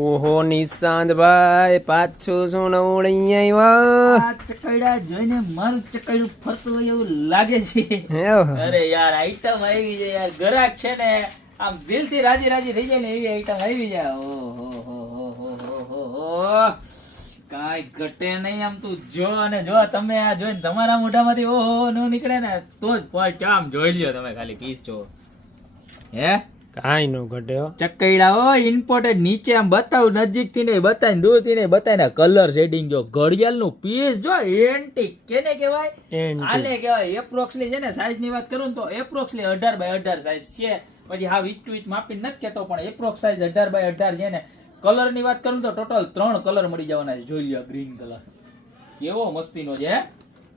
ઓહો નિશાંતભાઈ પાછું શું નવું લઈ આવ્યા? આ ચકડા જોઈને મારું ચકડું ફરતું હોય એવું લાગે છે. એવું? અરે યાર આઈટમ આવી છે યાર, ગ્રાહક છે ને આમ દિલથી રાજી રાજી થઈ જાય ને એવી આઈટમ આવી જાય. ઓહો હો હો હો હો હો, કાંઈ ઘટે નહીં. આમ તું જો અને જો, તમે આ જોઈને તમારા મોઢામાંથી ઓહો નો નીકળે ને તો જ પોઈન્ટ. આમ જોઈ લ્યો તમે, ખાલી પીસ જો. હે કાંઈ નો ઘટ્યો. ચકૈડા હો ઇમ્પોર્ટેડ. નીચે આમ બતાવું, નજીક થી નહીં બતાય, દૂર થી નહીં બતાય. કલર શેડિંગ જો, ઘડિયાળ નું પીસ જો, એન્ટિક કેને કહેવાય? આને કહેવાય એપ્રોક્સલી. છે ને સાઈઝ ની વાત કરું ને તો એપ્રોક્સલી 18x18 સાઈઝ છે. પછી હા વીચ ટુ વીચ માપી નથી કેતો, પણ એપ્રોક્સ સાઈઝ 18x18 છે ને. કલર ની વાત કરું તો ટોટલ 3 કલર મળી જવાના છે. જોઈ લ્યો, ગ્રીન કલર કેવો મસ્તીનો છે.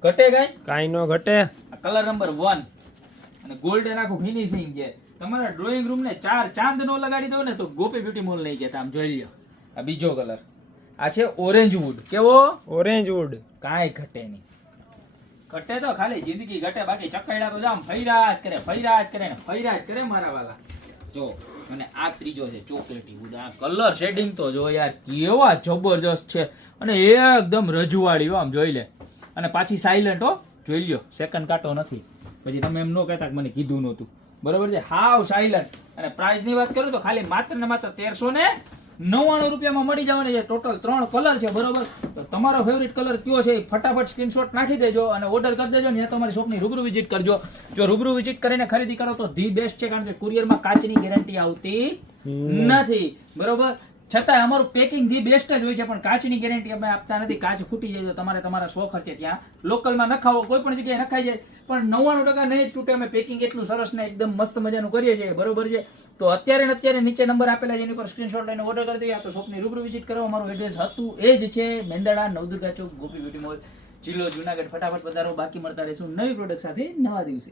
ઘટે કાંઈ નો ઘટે. કલર નંબર 1 અને ગોલ્ડન આખું ફિનિશિંગ છે. તમારા ડ્રોઈંગ રૂમ ને 4 ચાંદ નો લગાડી દો ને તો ગોપી બ્યુટી મોલ નહીં કહેતા. આમ જોઈ લ્યો, આ બીજો કલર. આ છે ઓરેન્જ વુડ. કેવો? Orange wood. કાંઈ ઘટે નહીં. ઘટે તો ખાલી જિંદગી ઘટે, બાકી ચકૈડા તો જામ ફૈરા જ કરે, ફૈરા જ કરે ને ફૈરા જ કરે મારા વાલા. જો, અને આ ત્રીજો છે ચોકલેટી વુડ. આ કલર શેડિંગ તો જો યાર, કેવા જબરજસ્ત છે અને એકદમ રજવાડી. આમ જોઈ લે. અને પાછી સાયલન્ટ હો, જોઈ લ્યો, સેકન્ડ કાંટો નથી. પછી તમે એમ ન કહેતા કે મને કીધું નહોતું. બરોબર છે, હાવ સાયલન્ટ. અને પ્રાઇસ ની વાત કરું તો ખાલી માત્ર ને માત્ર 1399 રૂપિયામાં મળી જવાની છે. ટોટલ 3 કલર છે. બરોબર, તો તમારો ફેવરિટ કલર કયો છે ફટાફટ સ્ક્રીનશોટ નાખી દેજો અને ઓર્ડર કરી દેજો ને. તમારી શોપની રૂબરૂ વિઝિટ કરજો. જો રૂબરૂ વિઝિટ કરીને ખરીદી કરો તો ધી બેસ્ટ છે, કારણ કે કુરિયરમાં કાચની ગેરંટી આવતી નથી. બરોબર, છતાં અમારું પેકિંગ ધી બેસ્ટ જ હોય છે, પણ કાચની ગેરંટી અમે આપતા નથી. કાચ ફૂટી જાય તો તમારે તમારા સ્વ ખર્ચે ત્યાં લોકલમાં નખાવો, કોઈ પણ જગ્યાએ નખાઈ જાય, પણ 99% નહીં જ તૂટે. અમે પેકિંગ એટલું સરસ ને એકદમ મસ્ત મજાનું કરીએ છીએ. બરોબર છે, તો અત્યારે ને અત્યારે નીચે નંબર આપેલા છે, એની પર સ્ક્રીનશોટ લઈને ઓર્ડર કરી દઈએ. તો શોપની રૂબરૂ વિઝિટ કરો. અમારું એડ્રેસ હતું એ જ છે, મેંદરડા નવદુર્ગા ચોક, ગોપી બ્યુટી મોલ, જિલ્લો જુનાગઢ. ફટાફટ પધારો. બાકી મળતા રહીશું નવી પ્રોડક્ટ સાથે નવા દિવસે.